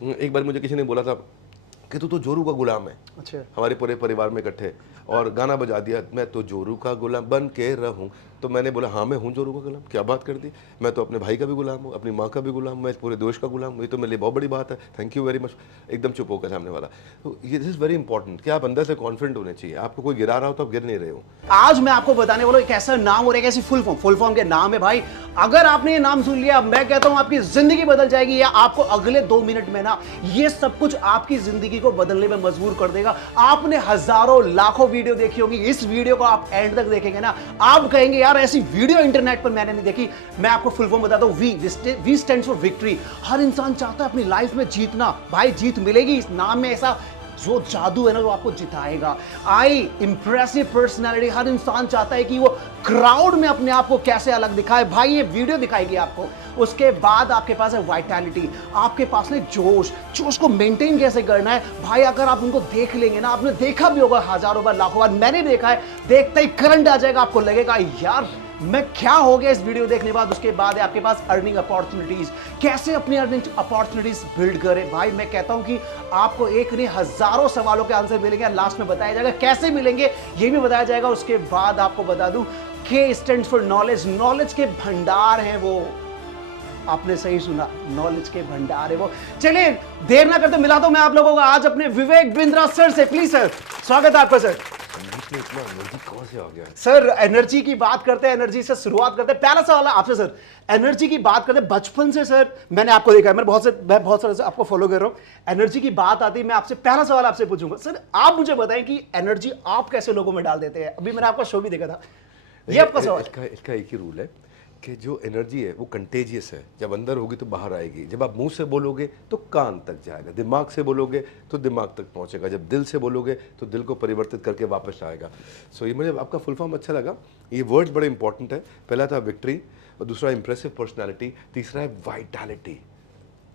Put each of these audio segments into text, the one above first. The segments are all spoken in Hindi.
एक बार मुझे किसी ने बोला था कि तू तो जोरू का गुलाम है। अच्छा। हमारे पूरे परिवार में इकट्ठे और गाना बजा दिया, मैं तो जोरू का गुलाम बन के रहूं। तो मैंने बोला हाँ मैं हूँ जोरू का गुलाम। क्या बात कर दी, मैं तो अपने भाई का भी गुलाम हूँ, अपनी माँ का भी गुलाम, मैं पूरे देश का गुलाम हूँ। ये तो मेरे लिए बहुत बड़ी बात है, थैंक यू वेरी मच। एकदम चुप होकर सामने वाला। तो ये दिस इज वेरी इंपॉर्टेंट कि आप अंदर से कॉन्फिडेंट होने चाहिए। आपको कोई गिरा रहा हो तो आप गिर नहीं रहे हो। आज मैं आपको बताने वाला हूं एक ऐसा नाम और एक ऐसी फुल फॉर्म के नाम है भाई। अगर आपने ये नाम सुन लिया, मैं कहता हूं आपकी जिंदगी बदल जाएगी, या आपको अगले 2 मिनट में ना ये सब कुछ आपकी जिंदगी को बदलने में मजबूर कर देगा। आपने हजारों लाखों वीडियो देखी होगी, इस वीडियो को आप एंड तक देखेंगे ना, आप कहेंगे यार ऐसी वीडियो इंटरनेट पर मैंने नहीं देखी। मैं आपको फुल फॉर्म बताता हूं, वी स्टैंड्स फॉर विक्ट्री। हर इंसान चाहता है अपनी लाइफ में जीतना। भाई जीत मिलेगी, इस नाम में ऐसा जो जादू है ना जो आपको जिताएगा। आई इंप्रेसिव पर्सनालिटी। हर इंसान चाहता है कि वो क्राउड में अपने आप को कैसे अलग दिखाए। भाई ये वीडियो दिखाएगी आपको। उसके बाद आपके पास है वाइटैलिटी, आपके पास है जोश को मेंटेन कैसे करना है। भाई अगर आप उनको देख लेंगे ना, आपने देखा भी होगा हजारों बार, लाखों बार, मैंने देखा है, देखते ही करंट आ जाएगा, आपको लगेगा यार मैं क्या हो गया इस वीडियो देखने के बाद। उसके बाद है आपके पास अर्निंग अपॉर्चुनिटीज, कैसे अपनी अर्निंग अपॉर्चुनिटीज बिल्ड करें। भाई मैं कहता हूं कि आपको एक नहीं हजारों सवालों के आंसर मिलेंगे, लास्ट में बताया जाएगा कैसे मिलेंगे, ये भी बताया जाएगा। उसके बाद आपको बता दूं के स्टैंड्स फॉर नॉलेज। नॉलेज के भंडार हैं वो, आपने सही सुना, नॉलेज के भंडार है वो। चलिए देर ना करते मिला दो मैं आप लोगों को आज अपने विवेक बिंद्रा सर से। प्लीज सर, स्वागत है आपका सर। इतना एनर्जी कहाँ से आ गया सर एनर्जी की बात करते हैं, एनर्जी से शुरुआत करते हैं। पहला सवाल है आपसे सर, एनर्जी की बात करते हैं। बचपन से सर मैंने आपको देखा है, मैं बहुत सारे से आपको फॉलो कर रहा हूं। एनर्जी की बात आती है, मैं आपसे पहला सवाल आपसे पूछूंगा सर, आप मुझे बताएं कि एनर्जी आप कैसे लोगों में डाल देते हैं। अभी मैंने आपका शो भी देखा था, ये आपका सवाल। इसका एक ही रूल है कि जो एनर्जी है वो कंटेजियस है। जब अंदर होगी तो बाहर आएगी। जब आप मुंह से बोलोगे तो कान तक जाएगा, दिमाग से बोलोगे तो दिमाग तक पहुंचेगा, जब दिल से बोलोगे तो दिल को परिवर्तित करके वापस आएगा। सो ये मुझे आपका फुल फॉर्म अच्छा लगा। ये वर्ड्स बड़े इंपॉर्टेंट है। पहला था विक्ट्री, और दूसरा इंप्रेसिव पर्सनैलिटी, तीसरा है वाइटैलिटी,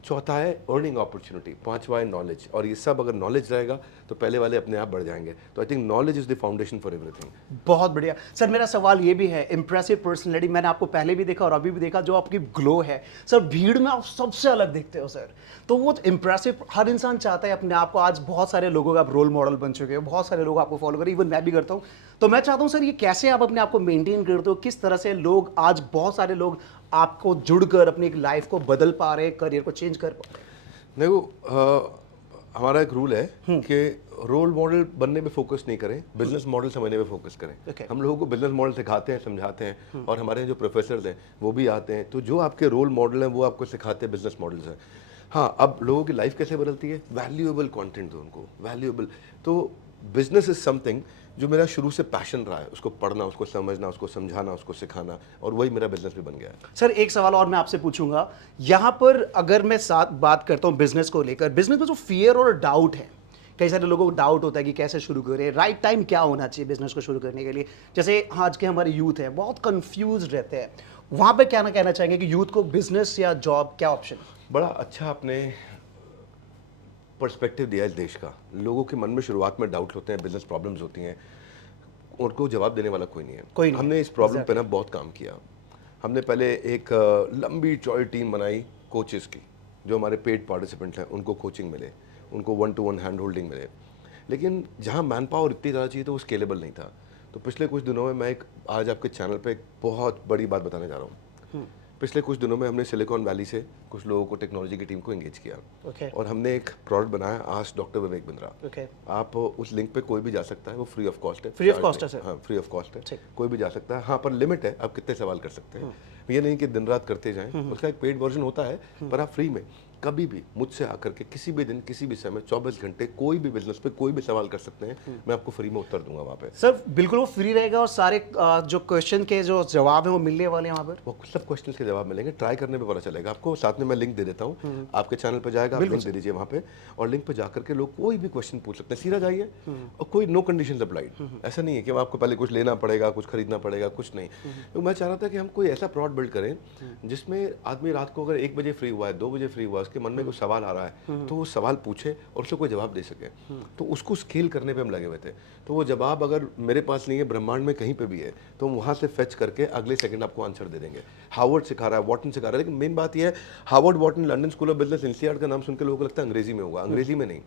चौथा है अर्निंग अपॉर्चुनिटी, पांचवा है नॉलेज। और ये सब अगर नॉलेज रहेगा तो पहले वाले अपने आप बढ़ जाएंगे। तो I think knowledge is the foundation for everything. बहुत बढ़िया सर। मेरा सवाल ये भी है, इंप्रेसिव पर्सनैलिटी, मैंने आपको पहले भी देखा और अभी भी देखा, जो आपकी ग्लो है सर, भीड़ में आप सबसे अलग दिखते हो सर। तो वो इंप्रेसिव, हर इंसान चाहता है अपने आप को, आज बहुत सारे लोगों का आप रोल मॉडल बन चुके हो, बहुत सारे लोग आपको फॉलो करें, इवन मैं भी करता हूँ। तो मैं चाहता हूँ सर, ये कैसे आप अपने आप को मेंटेन करते हो, किस तरह से लोग, आज बहुत सारे लोग आपको जुड़कर अपनी एक लाइफ को बदल पा रहे हैं, करियर को चेंज कर पा रहे हैं। देखो हमारा एक रूल है कि रोल मॉडल बनने पे फोकस नहीं करें, बिजनेस मॉडल समझने पे फोकस करें। Okay. हम लोगों को बिजनेस मॉडल सिखाते हैं, समझाते हैं, और हमारे जो प्रोफेसर हैं वो भी आते हैं, तो जो आपके रोल मॉडल हैं वो आपको सिखाते हैं बिजनेस मॉडल्स हैं। हाँ, अब लोगों की लाइफ कैसे बदलती है, वैल्यूएबल कंटेंट दो उनको, वैल्यूएबल। तो बिजनेस इज समथिंग जो मेरा शुरू से पैशन रहा है, उसको पढ़ना, उसको समझना, उसको समझाना, उसको सिखाना, और वही मेरा बिजनेस भी बन गया है। सर एक सवाल और मैं आपसे पूछूंगा, यहां पर अगर मैं साथ बात करता हूं बिजनेस को लेकर, बिजनेस में जो फियर और डाउट है, कई सारे लोगों को डाउट होता है कि कैसे शुरू करें, राइट टाइम क्या होना चाहिए बिजनेस को शुरू करने के लिए। जैसे आज के हमारे यूथ है बहुत कंफ्यूज रहते हैं, वहां पे क्या ना कहना चाहेंगे कि यूथ को बिजनेस या जॉब क्या ऑप्शन। बड़ा अच्छा आपने पर्सपेक्टिव दिया इस देश का। लोगों के मन में शुरुआत में डाउट होते हैं, बिजनेस प्रॉब्लम्स होती हैं, उनको जवाब देने वाला कोई नहीं है। कोई नहीं। हमने इस प्रॉब्लम पे ना बहुत काम किया। हमने पहले एक लंबी चौड़ी टीम बनाई कोचेस की, जो हमारे पेड पार्टिसिपेंट हैं उनको कोचिंग मिले, उनको 1-to-1 हैंड होल्डिंग मिले। लेकिन जहाँ मैन पावर इतनी ज़्यादा चाहिए तो वो स्केलेबल नहीं था। तो पिछले कुछ दिनों में मैं आज आपके चैनल पे एक बहुत बड़ी बात बताने जा रहा हूँ। पिछले कुछ दिनों में हमने सिलिकॉन वैली से कुछ लोगों को, टेक्नोलॉजी की टीम को एंगेज किया। Okay. और हमने एक प्रोडक्ट बनाया, ask doctor Vivek Bindra. Okay. आप उस लिंक पे कोई भी जा सकता है, वो फ्री ऑफ कॉस्ट है। फ्री ऑफ कॉस्ट है सर? हाँ, फ्री ऑफ कॉस्ट है, ठीक। कोई भी जा सकता है। हाँ, पर लिमिट है, आप कितने सवाल कर सकते हैं। ये नहीं कि दिन रात करते जाएं। उसका एक पेड वर्जन होता है, पर आप फ्री में कभी भी मुझसे आकर के किसी भी दिन, किसी भी समय, 24 घंटे कोई भी बिजनेस पे कोई भी सवाल कर सकते हैं। मैं आपको फ्री में उत्तर दूंगा वहाँ पे। सर बिल्कुल वो फ्री रहेगा, और सारे जो क्वेश्चन के जो जवाब है वो मिलने वाले हैं वहाँ पर। वो सब क्वेश्चंस के जवाब मिलेंगे, ट्राई करने पे पता चलेगा आपको। साथ में मैं लिंक दे देता हूँ, आपके चैनल पे जाएगा, आप लिंक दे दीजिए वहाँ पे, और लिंक पे जाकर के लोग कोई भी क्वेश्चन पूछ सकते हैं, सीधा जाइए, और कोई नो कंडीशंस अप्लाइड। ऐसा नहीं है कि आपको पहले कुछ लेना पड़ेगा, कुछ खरीदना पड़ेगा, कुछ नहीं। तो मैं चाह रहा था कि हम कोई ऐसा प्रोडक्ट बिल्ड करें जिसमें आदमी रात को अगर 1 बजे फ्री हुआ है, 2 बजे फ्री हुआ है, उसके उसके मन में कोई सवाल आ रहा है तो वो सवाल पूछे और उससे कोई जवाब दे सके। तो उसको स्केल करने पे हम लगे हुए थे। तो वो जवाब अगर मेरे पास नहीं है, ब्रह्मांड में कहीं पे भी है, तो हम वहाँ से फेच करके अगले सेकंड आपको आंसर दे देंगे। हार्वर्ड सिखा रहा है, वॉटन सिखा रहा है, लेकिन मेन बात ये है Harvard, Wharton, London school of business, INSEAD का नाम सुन के लोगों को लगता है अंग्रेजी में होगा। अंग्रेजी में नहीं,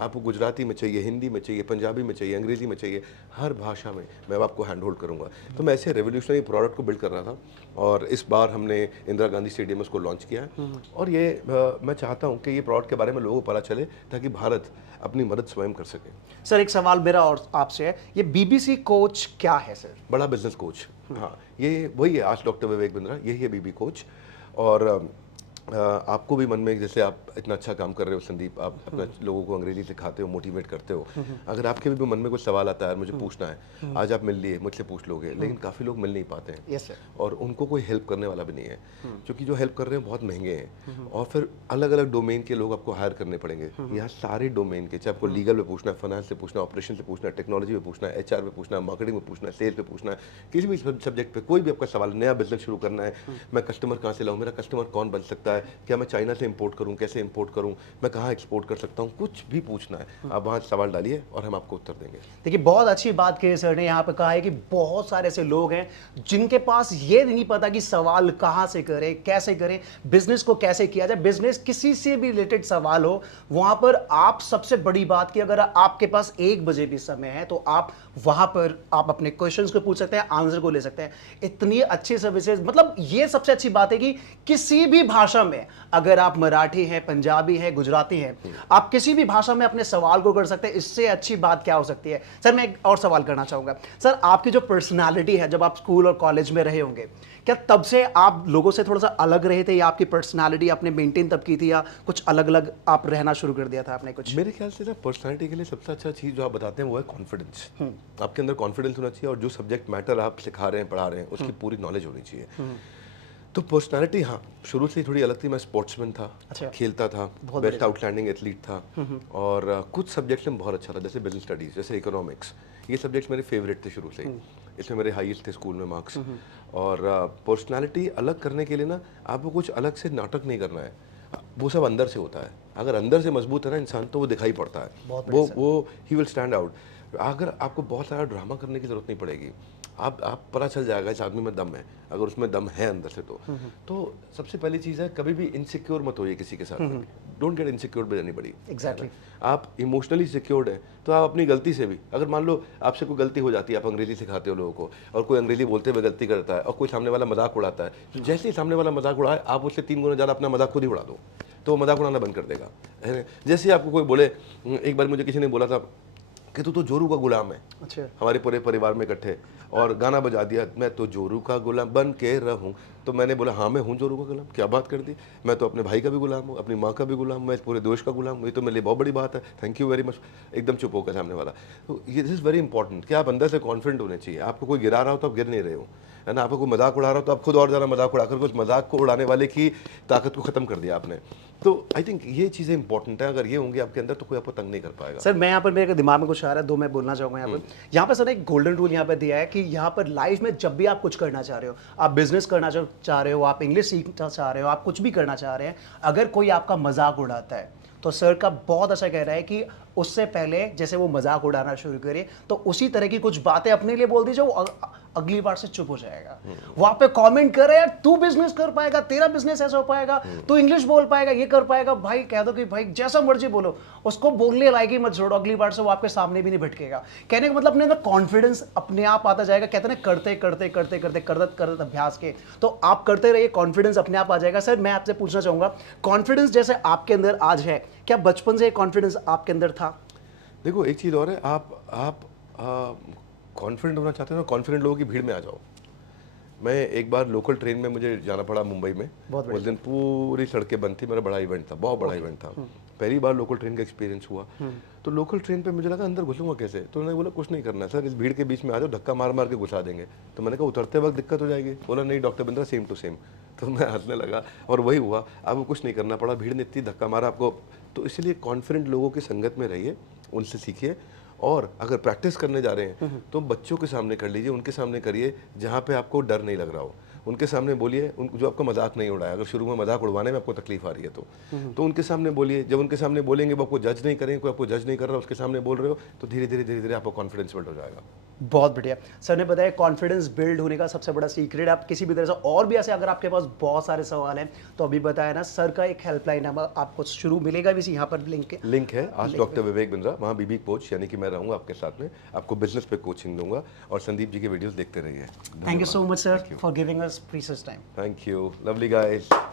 आपको गुजराती में चाहिए, हिंदी में चाहिए, पंजाबी में चाहिए, अंग्रेजी में चाहिए, हर भाषा में मैं आपको हैंड होल्ड करूंगा। तो मैं ऐसे रेवोल्यूशनरी प्रोडक्ट को बिल्ड कर रहा था और इस बार हमने इंदिरा गांधी स्टेडियम में उसको लॉन्च किया है। और ये मैं चाहता हूं कि ये प्रोडक्ट के बारे में लोगों को पता चले ताकि भारत अपनी मदद स्वयं कर सके। सर एक सवाल मेरा और आपसे है, ये BBC कोच क्या है सर? बड़ा बिजनेस कोच, हाँ ये वही है। आज डॉक्टर विवेक बिंद्रा यही है BB कोच। और आपको भी मन में, जैसे आप इतना अच्छा काम कर रहे हो संदीप, आप अपना लोगों को अंग्रेजी सिखाते हो, मोटिवेट करते हो, अगर आपके भी मन में कुछ सवाल आता है मुझे पूछना है, आज आप मिल लिए मुझसे पूछ लोगे, लेकिन काफ़ी लोग मिल नहीं पाते हैं। Yes sir. और उनको कोई हेल्प करने वाला भी नहीं है, क्योंकि जो हेल्प कर रहे हैं बहुत महंगे हैं और फिर अलग अलग डोमेन के लोग आपको हायर करने पड़ेंगे। यहाँ सारे डोमेन के, चाहे आपको लीगल में पूछना है, फाइनेंस से पूछना है, ऑपरेशन से पूछना है, टेक्नोलॉजी में पूछना है, HR में पूछना है, मार्केटिंग में पूछना है, सेल्स में पूछना है, किसी भी सब्जेक्ट पे कोई भी आपका सवाल, नया बिजनेस शुरू करना है, मैं कस्टमर कहाँ से लाऊं, मेरा कस्टमर कौन बन सकता है, क्या मैं चाइना से इंपोर्ट करूं, कैसे इंपोर्ट करूं, मैं कहाँ एक्सपोर्ट कर सकता हूं, कुछ भी पूछना है आप वहाँ सवाल डालिए और हम आपको उत्तर देंगे। देखिए बहुत अच्छी बात की सर ने यहाँ पे कहा है कि बहुत सारे ऐसे लोग हैं जिनके पास ये नहीं पता कि सवाल कहाँ से करें, कैसे करें, बिजनेस को कैसे किया जाए। बिजनेस किसी से भी रिलेटेड सवाल हो, वहां पर आप सबसे बड़ी बात की, अगर आपके पास 1 बजे भी समय है तो आप वहां पर आप अपने क्वेश्चंस को पूछ सकते हैं, आंसर को ले सकते हैं। इतनी अच्छी सर्विसेज, मतलब ये सबसे अच्छी बात है कि किसी भी भाषा में, अगर आप मराठी हैं, पंजाबी है, गुजराती हैं, आप किसी भी भाषा में अपने सवाल को कर सकते हैं। इससे अच्छी बात क्या हो सकती है? सर मैं एक और सवाल करना चाहूंगा। सर आपकी जो पर्सनालिटी है, जब आप स्कूल और कॉलेज में रहे होंगे, क्या तब से आप लोगों से थोड़ा सा अलग रहे थे, या आपकी पर्सनालिटी आपने मेंटेन तब की थी, या कुछ अलग अलग आप रहना शुरू कर दिया था आपने कुछ? मेरे ख्याल से ना पर्सनालिटी के लिए सबसे अच्छा चीज़ जो आप बताते हैं वो है कॉन्फिडेंस। आपके अंदर कॉन्फिडेंस होना चाहिए और जो सब्जेक्ट मैटर आप सिखा रहे हैं, पढ़ा रहे हैं, उसकी पूरी नॉलेज होनी चाहिए। तो पर्सनालिटी हाँ शुरू से ही थोड़ी अलग थी। मैं स्पोर्ट्समैन था, अच्छा। खेलता था, बेस्ट आउटस्टैंडिंग एथलीट था। और कुछ सब्जेक्ट्स में बहुत अच्छा था, जैसे बिजनेस स्टडीज, जैसे इकोनॉमिक्स, ये सब्जेक्ट्स मेरे फेवरेट थे शुरू से ही। इसमें मेरे हाईएस्ट थे स्कूल में मार्क्स। और पर्सनालिटी अलग करने के लिए ना आपको कुछ अलग से नाटक नहीं करना है, वो सब अंदर से होता है। अगर अंदर से मजबूत है ना इंसान, तो वो दिखाई पड़ता है, वो ही विल स्टैंड आउट। अगर आपको बहुत सारा ड्रामा करने की जरूरत नहीं पड़ेगी, आप पता चल जाएगा इस आदमी में दम है, अगर उसमें दम है अंदर से। तो सबसे पहली चीज़ है, कभी भी इनसिक्योर मत होइए किसी के साथ। Don't get insecure with anybody. Exactly. आप इमोशनली सिक्योर्ड हैं तो आप अपनी गलती से भी, अगर मान लो आपसे कोई गलती हो जाती है, आप अंग्रेजी सिखाते हो लोगों को और कोई अंग्रेजी बोलते हुए गलती करता है और कोई सामने वाला मजाक उड़ाता है, तो जैसे ही सामने वाला मजाक उड़ाए आप उससे 3 गुना ज़्यादा अपना मजाक खुद ही उड़ा दो, तो वो मजाक उड़ाना बंद कर देगा, है ना। जैसे ही आपको कोई बोले, एक बार मुझे किसी ने बोला था कि तू तो जोरू का गुलाम है। अच्छा। हमारे पूरे परिवार में इकट्ठे, और गाना बजा दिया, मैं तो जोरू का गुलाम बन के रहूं। तो मैंने बोला हाँ मैं हूँ जोरू का गुलाम, क्या बात कर दी, मैं तो अपने भाई का भी गुलाम हूँ, अपनी माँ का भी गुलाम, मैं पूरे देश का गुलाम हूँ, ये तो मेरे लिए बहुत बड़ी बात है, थैंक यू वेरी मच। एकदम चुप होकर सामने वाला। तो ये दिस इज़ वेरी इंपॉर्टेंट कि आप अंदर से कॉन्फिडेंट होने चाहिए। आपको कोई गिरा रहा हो तो आप गिर नहीं रहे हो, है ना। आपको कोई मजाक उड़ा रहा हो तो आप खुद और ज़्यादा मजाक उड़ाकर उस मजाक को उड़ाने वाले की ताकत को खत्म कर दिया आपने। तो आई थिंक ये चीज़ें इंपॉर्टेंट है, अगर ये होंगी आपके अंदर तो कोई आपको तंग नहीं कर पाएगा। सर मैं यहाँ पर, मेरे दिमाग में कुछ आ रहा है, 2 मैं बोलना चाहूँगा यहाँ पर सर एक गोल्डन रूल यहाँ पर दिया है कि यहाँ पर लाइफ में जब भी आप कुछ करना चाह रहे हो, आप बिजनेस करना चाह रहे हो, आप इंग्लिश सीखना चाह रहे हो, आप कुछ भी करना चाह रहे हैं, अगर कोई आपका मजाक उड़ाता है तो सर का बहुत अच्छा कह रहा है कि उससे पहले जैसे वो मजाक उड़ाना शुरू करे तो उसी तरह की कुछ बातें अपने लिए बोल दीजिए, वो अगली बार से चुप हो जाएगा। वहां पे कमेंट कर रहे हैं, तू बिजनेस कर पाएगा, तेरा बिजनेस ऐसा हो पाएगा, तू इंग्लिश बोल पाएगा, ये कर पाएगा, भाई कह दो कि भाई जैसा मर्जी बोलो, उसको बोलने लायक ही मत छोड़ो, अगली बार से वो आपके सामने भी नहीं भटकेगा। कहने का मतलब अपने अंदर कॉन्फिडेंस अपने आप आता जाएगा। कहते हैं ना, करते करते करते करते करते करते अभ्यास के, तो आप करते रहिए, कॉन्फिडेंस अपने आप आ जाएगा। सर मैं आपसे पूछना चाहूंगा, कॉन्फिडेंस जैसे आपके अंदर आज है, क्या बचपन से कॉन्फिडेंस आपके अंदर था? देखो एक चीज़ और है, आप कॉन्फिडेंट होना चाहते हो ना, कॉन्फिडेंट लोगों की भीड़ में आ जाओ। मैं एक बार लोकल ट्रेन में मुझे जाना पड़ा मुंबई में, उस दिन पूरी सड़कें बंद थी, मेरा बड़ा इवेंट था, बहुत बड़ा इवेंट था, पहली बार लोकल ट्रेन का एक्सपीरियंस हुआ। तो लोकल ट्रेन पे मुझे लगा अंदर घुसूंगा कैसे, तो उन्होंने बोला कुछ नहीं करना सर, इस भीड़ के बीच में आ जाओ, धक्का मार मार के घुसा देंगे। तो मैंने कहा उतरते वक्त दिक्कत हो जाएगी। बोला नहीं doctor Bindra, same to same. तो मैं हंसने लगा और वही हुआ। आपको कुछ नहीं करना पड़ा, भीड़ ने इतनी धक्का मारा आपको। तो इसलिए कॉन्फिडेंट लोगों की संगत में रहिए, उनसे सीखिए, और अगर प्रैक्टिस करने जा रहे हैं तो बच्चों के सामने कर लीजिए, उनके सामने करिए जहाँ पे आपको डर नहीं लग रहा हो। उनके सामने बोलिए, जो आपका मजाक नहीं उड़ाया, अगर शुरू में मजाक उड़वाने में आपको तकलीफ आ रही है तो उनके सामने बोलिए। जब उनके सामने बोलेंगे, वो आपको जज नहीं करेंगे, कोई आपको जज नहीं कर रहा, उसके सामने बोल रहे हो तो धीरे धीरे आपको कॉन्फिडेंस बिल्ड हो जाएगा। बहुत बढ़िया सर ने बताया कॉन्फिडेंस बिल्ड होने का सबसे बड़ा सीक्रेट। आप किसी भी तरह से और भी ऐसे अगर आपके पास बहुत सारे सवाल हैं तो अभी बताया ना सर का एक हेल्पलाइन नंबर आपको शुरू मिलेगा भी यहाँ पर लिंक है आज डॉक्टर विवेक बिंद्रा, वहाँ बीबी कोच यानी कि मैं रहूँगा आपके साथ में, आपको बिजनेस पे कोचिंग दूंगा और संदीप जी के वीडियोस देखते रहिए। Thank you so much sir for giving us precious time. Thank you, lovely guys.